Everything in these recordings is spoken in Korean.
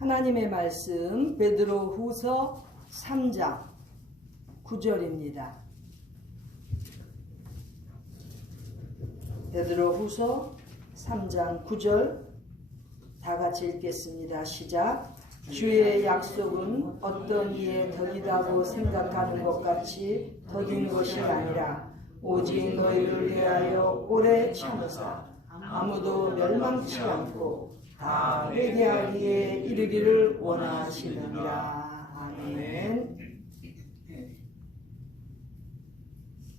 하나님의 말씀 베드로후서 3장 9절입니다. 베드로후서 3장 9절 다 같이 읽겠습니다. 시작. 주의 약속은 어떤 이에 더디다고 생각하는 것 같이 더딘 것이 아니라 오직 너희를 위하여 오래 참으사 아무도 멸망치 않고 다 회개하기에 이르기를 원하시느니라. 아멘.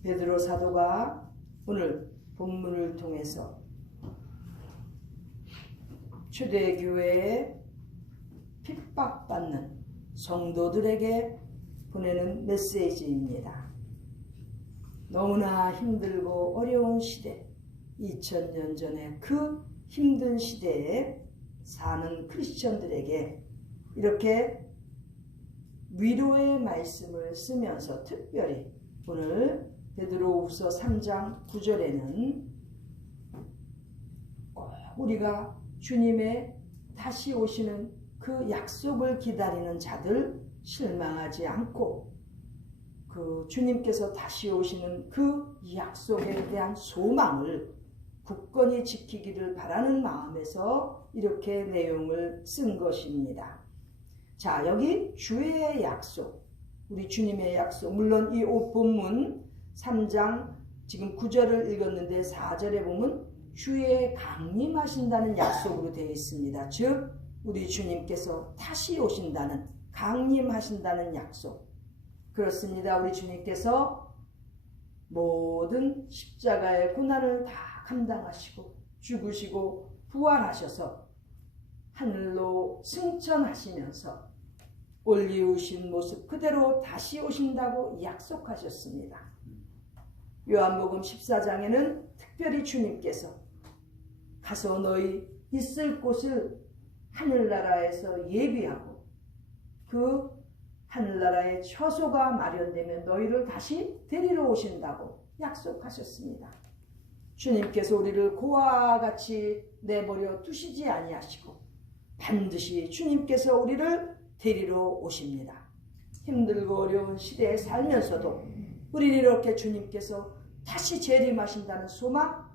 베드로 사도가 오늘 본문을 통해서 초대교회에 핍박받는 성도들에게 보내는 메시지입니다. 너무나 힘들고 어려운 시대, 2000년 전에 그 힘든 시대에 사는 크리스천들에게 이렇게 위로의 말씀을 쓰면서 특별히 오늘 베드로후서 3장 9절에는 꼭 우리가 주님의 다시 오시는 그 약속을 기다리는 자들, 실망하지 않고 그 주님께서 다시 오시는 그 약속에 대한 소망을 굳건히 지키기를 바라는 마음에서 이렇게 내용을 쓴 것입니다. 자, 여기 주의 약속, 우리 주님의 약속, 물론 이 본문 3장 지금 9절을 읽었는데 4절에 보면 주의 강림하신다는 약속으로 되어 있습니다. 즉 우리 주님께서 다시 오신다는, 강림하신다는 약속. 그렇습니다. 우리 주님께서 모든 십자가의 고난을 다 감당하시고 죽으시고 부활하셔서 하늘로 승천하시면서 올리우신 모습 그대로 다시 오신다고 약속하셨습니다. 요한복음 14장에는 특별히 주님께서 가서 너희 있을 곳을 하늘나라에서 예비하고 그 하늘나라의 처소가 마련되면 너희를 다시 데리러 오신다고 약속하셨습니다. 주님께서 우리를 고아와 같이 내버려 두시지 아니하시고 반드시 주님께서 우리를 데리러 오십니다. 힘들고 어려운 시대에 살면서도 우리를 이렇게 주님께서 다시 재림하신다는 소망,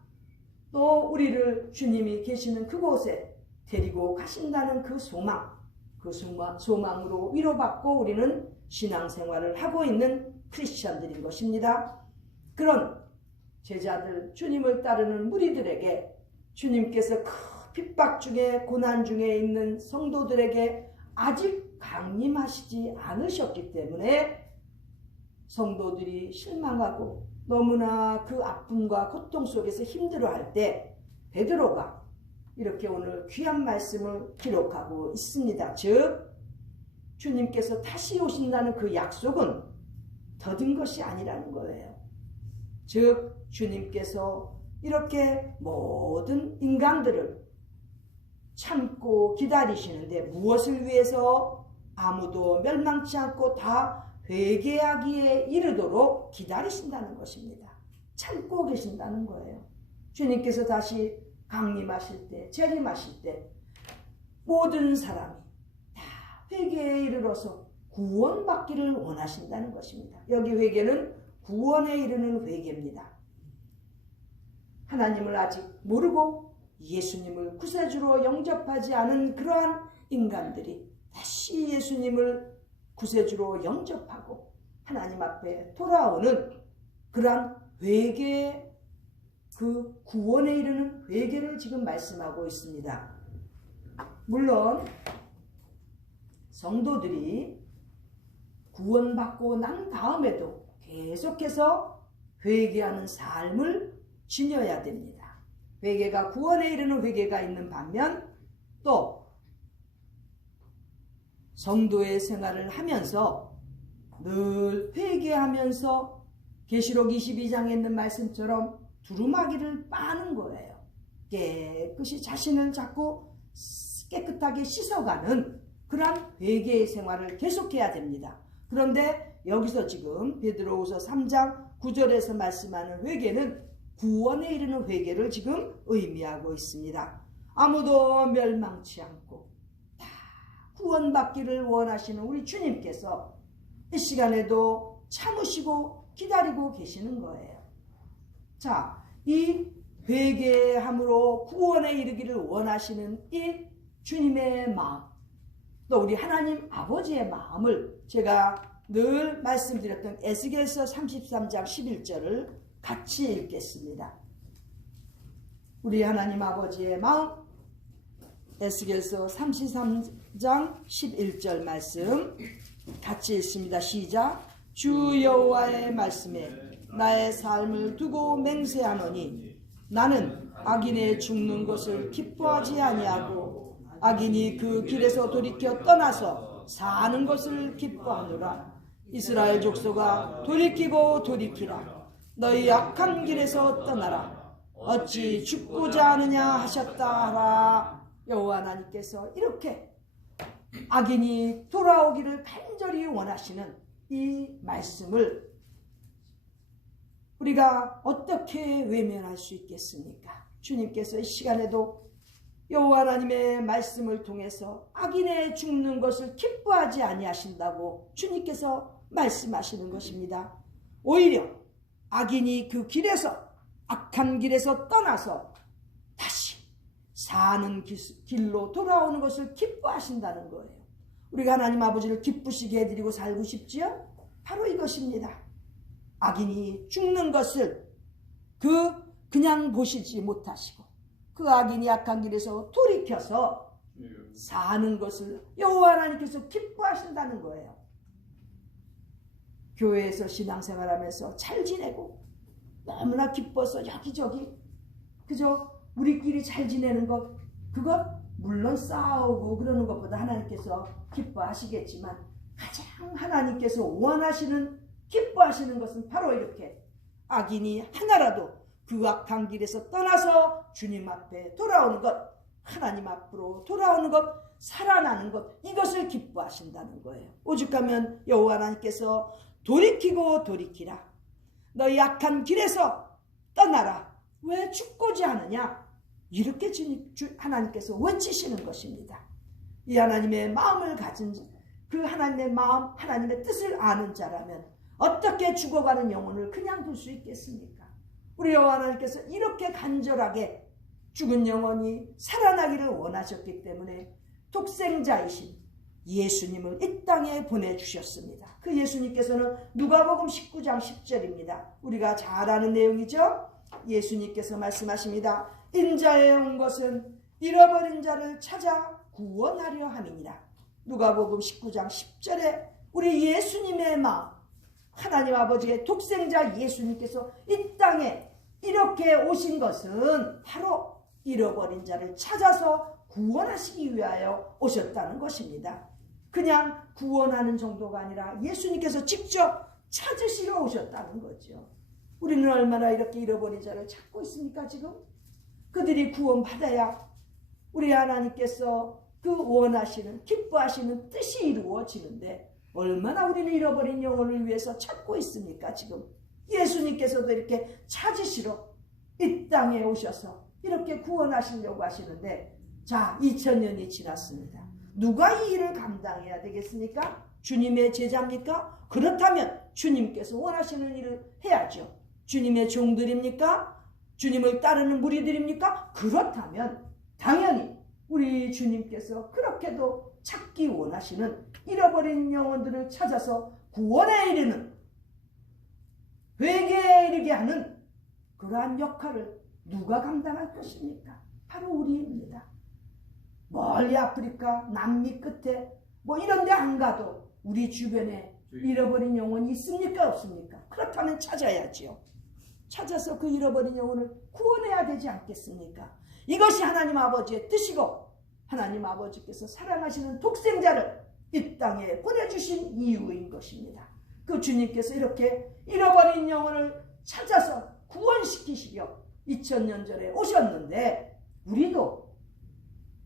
또 우리를 주님이 계시는 그곳에 데리고 가신다는 그 소망, 그 소망으로 위로받고 우리는 신앙생활을 하고 있는 크리스천들인 것입니다. 그런 제자들, 주님을 따르는 무리들에게 주님께서 그 핍박 중에 고난 중에 있는 성도들에게 아직 강림하시지 않으셨기 때문에 성도들이 실망하고 너무나 그 아픔과 고통 속에서 힘들어할 때 베드로가 이렇게 오늘 귀한 말씀을 기록하고 있습니다. 즉 주님께서 다시 오신다는 그 약속은 더딘 것이 아니라는 거예요. 즉 주님께서 이렇게 모든 인간들을 참고 기다리시는데 무엇을 위해서? 아무도 멸망치 않고 다 회개하기에 이르도록 기다리신다는 것입니다. 참고 계신다는 거예요. 주님께서 다시 강림하실 때, 재림하실 때 모든 사람이 다 회개에 이르러서 구원받기를 원하신다는 것입니다. 여기 회개는 구원에 이르는 회개입니다. 하나님을 아직 모르고 예수님을 구세주로 영접하지 않은 그러한 인간들이 다시 예수님을 구세주로 영접하고 하나님 앞에 돌아오는 그러한 회개의 그 구원에 이르는 회개를 지금 말씀하고 있습니다. 물론 성도들이 구원받고 난 다음에도 계속해서 회개하는 삶을 지녀야 됩니다. 회개가 구원에 이르는 회개가 있는 반면 또 성도의 생활을 하면서 늘 회개하면서 계시록 22장에 있는 말씀처럼 두루마기를 빠는 거예요. 깨끗이 자신을 자꾸 깨끗하게 씻어가는 그러한 회개의 생활을 계속해야 됩니다. 그런데 여기서 지금 베드로후서 3장 9절에서 말씀하는 회개는 구원에 이르는 회개를 지금 의미하고 있습니다. 아무도 멸망치 않고 다 구원받기를 원하시는 우리 주님께서 이 시간에도 참으시고 기다리고 계시는 거예요. 자, 이 회개함으로 구원에 이르기를 원하시는 이 주님의 마음, 또 우리 하나님 아버지의 마음을 제가 늘 말씀드렸던 에스겔서 33장 11절을 같이 읽겠습니다. 우리 하나님 아버지의 마음, 에스겔서 33장 11절 말씀 같이 읽습니다. 시작. 주 여호와의 말씀에 나의 삶을 두고 맹세하노니 나는 악인의 죽는 것을 기뻐하지 아니하고 악인이 그 길에서 돌이켜 떠나서 사는 것을 기뻐하노라. 이스라엘 족속아 돌이키고 돌이키라. 너희 악한 길에서 떠나라. 어찌 죽고자 하느냐 하셨다 하라. 여호와 하나님께서 이렇게 악인이 돌아오기를 간절히 원하시는 이 말씀을 우리가 어떻게 외면할 수 있겠습니까? 주님께서 이 시간에도 여호와 하나님의 말씀을 통해서 악인의 죽는 것을 기뻐하지 아니하신다고 주님께서 말씀하시는 것입니다. 오히려 악인이 그 길에서, 악한 길에서 떠나서 다시 사는 길로 돌아오는 것을 기뻐하신다는 거예요. 우리가 하나님 아버지를 기쁘시게 해드리고 살고 싶지요? 바로 이것입니다. 악인이 죽는 것을 그냥 보시지 못하시고 그 악인이 악한 길에서 돌이켜서 사는 것을 여호와 하나님께서 기뻐하신다는 거예요. 교회에서 신앙생활하면서 잘 지내고 너무나 기뻐서 여기저기 그저 우리끼리 잘 지내는 것, 그것 물론 싸우고 그러는 것보다 하나님께서 기뻐하시겠지만 가장 하나님께서 원하시는, 기뻐하시는 것은 바로 이렇게 악인이 하나라도 그 악한 길에서 떠나서 주님 앞에 돌아오는 것, 하나님 앞으로 돌아오는 것, 살아나는 것, 이것을 기뻐하신다는 거예요. 오죽하면 여호와 하나님께서 돌이키고 돌이키라. 너희 악한 길에서 떠나라. 왜 죽고자 하느냐? 이렇게 하나님께서 외치시는 것입니다. 이 하나님의 마음을 가진 그 하나님의 마음, 하나님의 뜻을 아는 자라면 어떻게 죽어가는 영혼을 그냥 둘 수 있겠습니까? 우리 여호와 하나님께서 이렇게 간절하게 죽은 영혼이 살아나기를 원하셨기 때문에 독생자이신 예수님을 이 땅에 보내주셨습니다. 그 예수님께서는 누가복음 19장 10절입니다. 우리가 잘 아는 내용이죠. 예수님께서 말씀하십니다. 인자에 온 것은 잃어버린 자를 찾아 구원하려 함이니라. 누가복음 19장 10절에 우리 예수님의 마음, 하나님 아버지의 독생자 예수님께서 이 땅에 이렇게 오신 것은 바로 잃어버린 자를 찾아서 구원하시기 위하여 오셨다는 것입니다. 그냥 구원하는 정도가 아니라 예수님께서 직접 찾으시러 오셨다는 거죠. 우리는 얼마나 이렇게 잃어버린 자를 찾고 있습니까 지금? 그들이 구원받아야 우리 하나님께서 그 원하시는, 기뻐하시는 뜻이 이루어지는데 얼마나 우리는 잃어버린 영혼을 위해서 찾고 있습니까 지금? 예수님께서도 이렇게 찾으시러 이 땅에 오셔서 이렇게 구원하시려고 하시는데, 자, 2000년이 지났습니다. 누가 이 일을 감당해야 되겠습니까? 주님의 제자입니까? 그렇다면 주님께서 원하시는 일을 해야죠. 주님의 종들입니까? 주님을 따르는 무리들입니까? 그렇다면 당연히 우리 주님께서 그렇게도 찾기 원하시는 잃어버린 영혼들을 찾아서 구원에 이르는, 회개에 이르게 하는 그러한 역할을 누가 감당할 것입니까? 바로 우리입니다. 멀리 아프리카, 남미 끝에 뭐 이런 데 안 가도 우리 주변에 잃어버린 영혼이 있습니까? 없습니까? 그렇다면 찾아야지요. 찾아서 그 잃어버린 영혼을 구원해야 되지 않겠습니까? 이것이 하나님 아버지의 뜻이고 하나님 아버지께서 사랑하시는 독생자를 이 땅에 보내주신 이유인 것입니다. 그 주님께서 이렇게 잃어버린 영혼을 찾아서 구원시키시려 2000년 전에 오셨는데, 우리도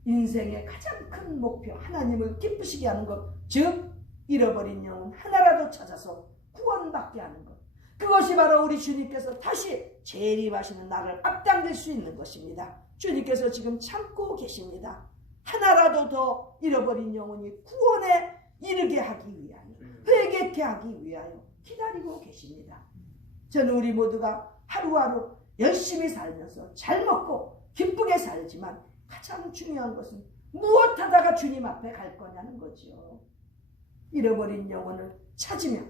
인생의 가장 큰 목표, 하나님을 기쁘시게 하는 것, 즉 잃어버린 영혼 하나라도 찾아서 구원받게 하는 것, 그것이 바로 우리 주님께서 다시 재림하시는 날을 앞당길 수 있는 것입니다. 주님께서 지금 참고 계십니다. 하나라도 더 잃어버린 영혼이 구원에 이르게 하기 위하여, 회개케 하기 위하여 기다리고 계십니다. 저는 우리 모두가 하루하루 열심히 살면서 잘 먹고 기쁘게 살지만 가장 중요한 것은 무엇하다가 주님 앞에 갈 거냐는 거죠. 잃어버린 영혼을 찾으며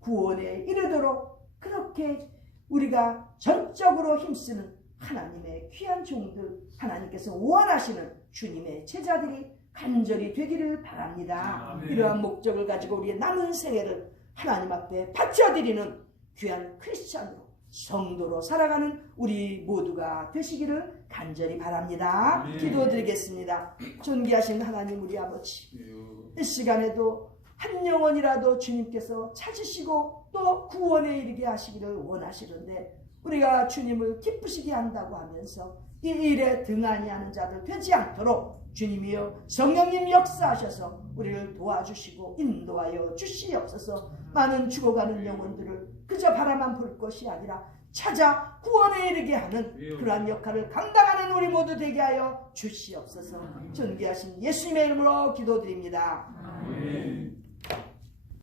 구원에 이르도록 그렇게 우리가 전적으로 힘쓰는 하나님의 귀한 종들, 하나님께서 원하시는 주님의 제자들이 간절히 되기를 바랍니다. 아멘. 이러한 목적을 가지고 우리의 남은 생애를 하나님 앞에 바쳐드리는 귀한 크리스찬으로, 성도로 살아가는 우리 모두가 되시기를 간절히 바랍니다. 아멘. 기도드리겠습니다. 존귀하신 하나님 우리 아버지, 이 시간에도 한 영혼이라도 주님께서 찾으시고 또 구원에 이르게 하시기를 원하시는데, 우리가 주님을 기쁘시게 한다고 하면서 이 일에 등한히 하는 자들 되지 않도록 주님이여 성령님 역사하셔서 우리를 도와주시고 인도하여 주시옵소서. 많은 죽어가는 영혼들을 그저 바라만 볼 것이 아니라 찾아 구원에 이르게 하는 그러한 역할을 감당하는 우리 모두 되게 하여 주시옵소서. 존귀하신 예수님의 이름으로 기도드립니다. 아멘.